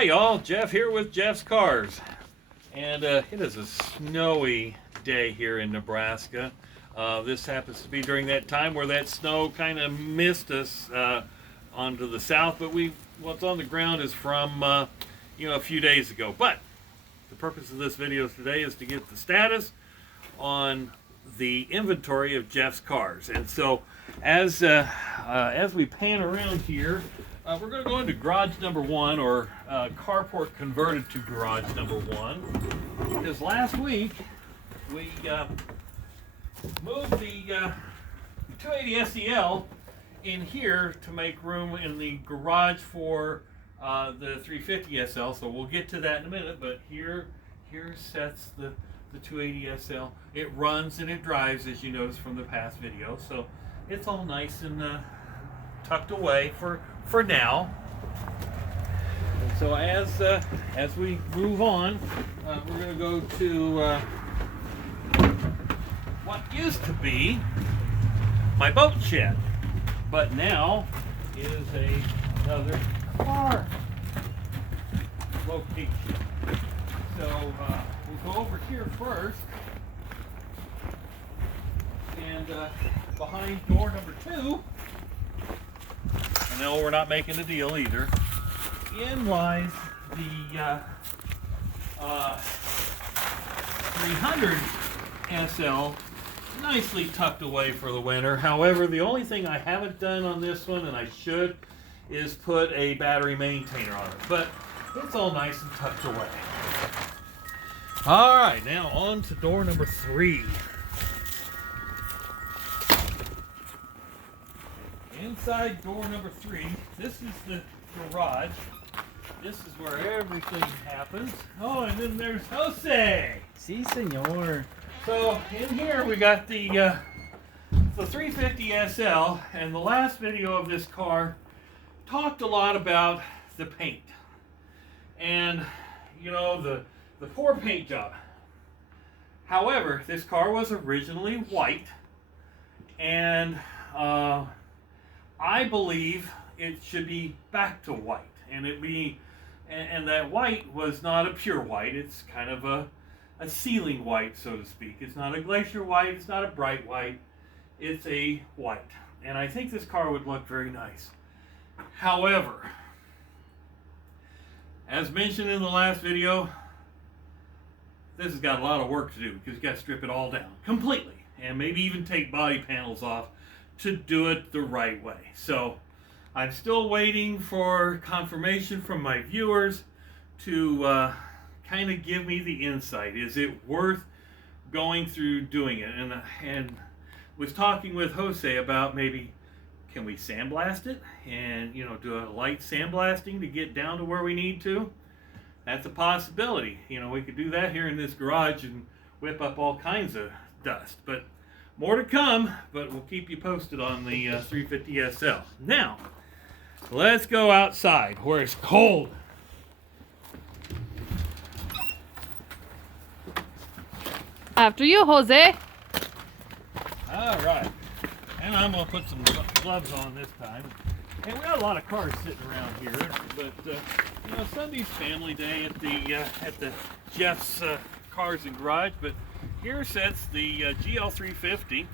Hi y'all, Jeff here with Jeff's Cars. And it is a snowy day here in Nebraska. This happens to be during that time where that snow kind of missed us onto the south, but what's on the ground is from a few days ago. But the purpose of this video today is to get the status on the inventory of Jeff's Cars. And so as we pan around here, we're going to go into garage number one, or carport converted to garage number one, because last week we moved the 280 SEL in here to make room in the garage for the 350 SL. So we'll get to that in a minute, but here sets the 280 SL. It runs and it drives, as you noticed from the past video, so it's all nice and tucked away for now. And so as we move on, we're going to go to what used to be my boat shed, but now is another car location. So we'll go over here first, and behind door number 2, and no, we're not making a deal either, in lies the 300 SL, nicely tucked away for the winter. However, the only thing I haven't done on this one, and I should, is put a battery maintainer on it, but it's all nice and tucked away. All right, now on to door number 3. Inside door number 3, this is the garage. This is where everything happens. Oh, and then there's Jose. Si, senor. So in here we got the 350 SL, and the last video of this car talked a lot about the paint. And, you know, the poor paint job. However, this car was originally white, and I believe it should be back to white, and and that white was not a pure white. It's kind of a ceiling white, so to speak. It's not a glacier white. It's not a bright white. It's a white, and I think this car would look very nice. However, as mentioned in the last video, this has got a lot of work to do, because you got to strip it all down completely, and maybe even take body panels off to do it the right way. So I'm still waiting for confirmation from my viewers to kind of give me the insight. Is it worth going through doing it? And was talking with Jose about maybe, can we sandblast it and, you know, do a light sandblasting to get down to where we need to? That's a possibility. You know, we could do that here in this garage and whip up all kinds of dust. But more to come, but we'll keep you posted on the 350 SL. Now, let's go outside where it's cold. After you, Jose. All right. And I'm going to put some gloves on this time. And we got a lot of cars sitting around here, but you know, Sunday's family day at the Jeff's Cars and Garage. But here sits the GL350.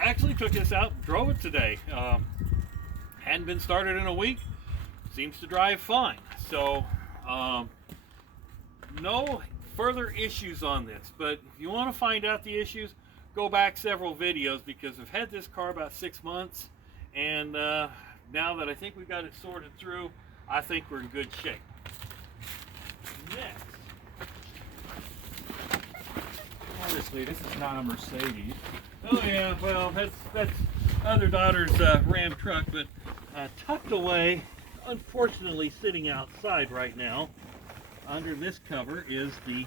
Actually took this out and drove it today. Hadn't been started in a week. Seems to drive fine. So no further issues on this. But if you want to find out the issues, go back several videos, because I've had this car about 6 months, and now that I think we've got it sorted through, I think we're in good shape. Next. Obviously, this is not a Mercedes. Oh yeah, well, that's other daughter's Ram truck, but tucked away, unfortunately sitting outside right now, under this cover is the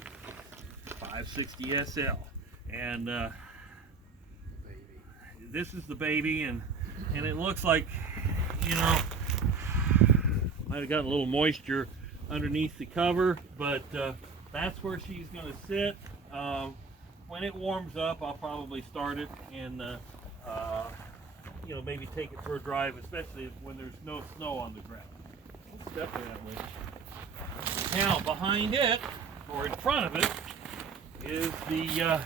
560 SL. And this is the baby, and it looks like, you know, might have got a little moisture underneath the cover, but that's where she's going to sit. When it warms up, I'll probably start it and you know, maybe take it for a drive, especially when there's no snow on the ground. Let's step that way. Now behind it, or in front of it, is the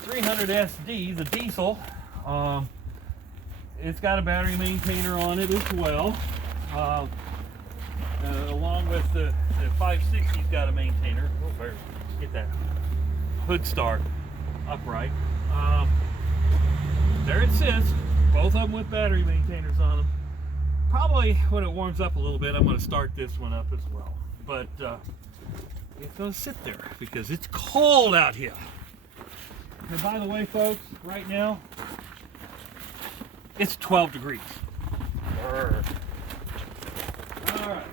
300 SD, the diesel. It's got a battery maintainer on it as well. Along with the 560's got a maintainer. Oh, better get that hood star upright. There it sits, both of them with battery maintainers on them. Probably when it warms up a little bit, I'm going to start this one up as well. But it's going to sit there because it's cold out here. And by the way, folks, right now, it's 12 degrees. Brr. All right.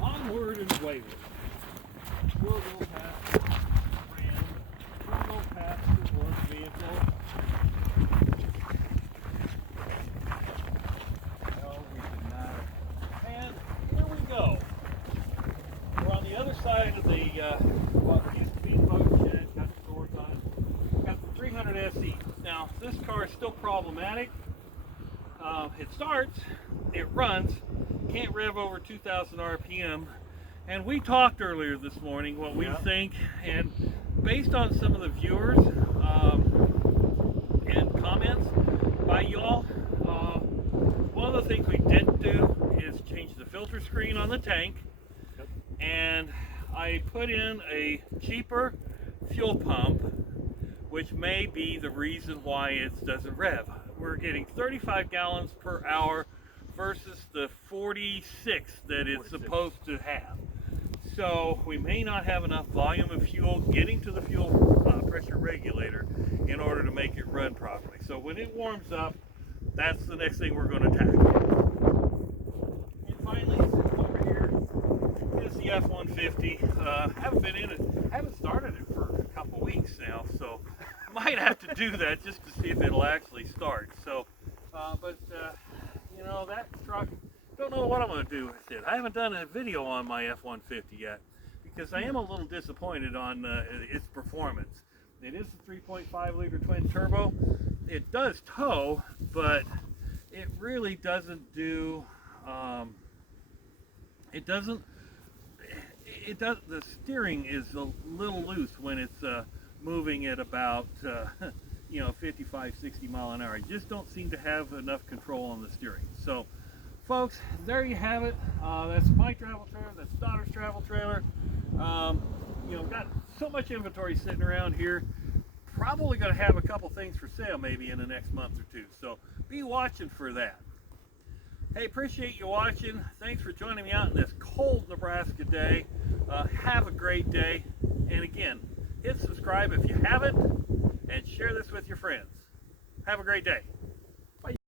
Onward and wayward. We'll go past the Ram. We'll go past the one vehicle. No, we did not. And here we go. We're on the other side of the what used to be the boat shed. Got the doors on it. Got the 300 SE. Now, this car is still problematic. It starts, it runs, can't rev over 2,000 RPM, and we talked earlier this morning what we think, and based on some of the viewers and comments by y'all, one of the things we didn't do is change the filter screen on the tank, and I put in a cheaper fuel pump, which may be the reason why it doesn't rev. We're getting 35 gallons per hour versus the 46 that it's supposed to have. So we may not have enough volume of fuel getting to the fuel pressure regulator in order to make it run properly. So when it warms up, that's the next thing we're going to tackle. And finally, over here is the F-150. Haven't been in it, haven't started it for a couple weeks now, so might have to do that just to see if it'll actually start. So, you know, that truck, don't know what I'm going to do with it. I haven't done a video on my F-150 yet because I am a little disappointed on its performance. It is a 3.5 liter twin turbo. It does tow, but it really doesn't do, the steering is a little loose when it's moving at about 55, 60 mile an hour. You just don't seem to have enough control on the steering. So folks, there you have it. That's my travel trailer, that's daughter's travel trailer. Got so much inventory sitting around here. Probably going to have a couple things for sale maybe in the next month or two. So be watching for that. Hey, appreciate you watching. Thanks for joining me out in this cold Nebraska day. Have a great day. And again, hit subscribe if you haven't, and share this with your friends. Have a great day.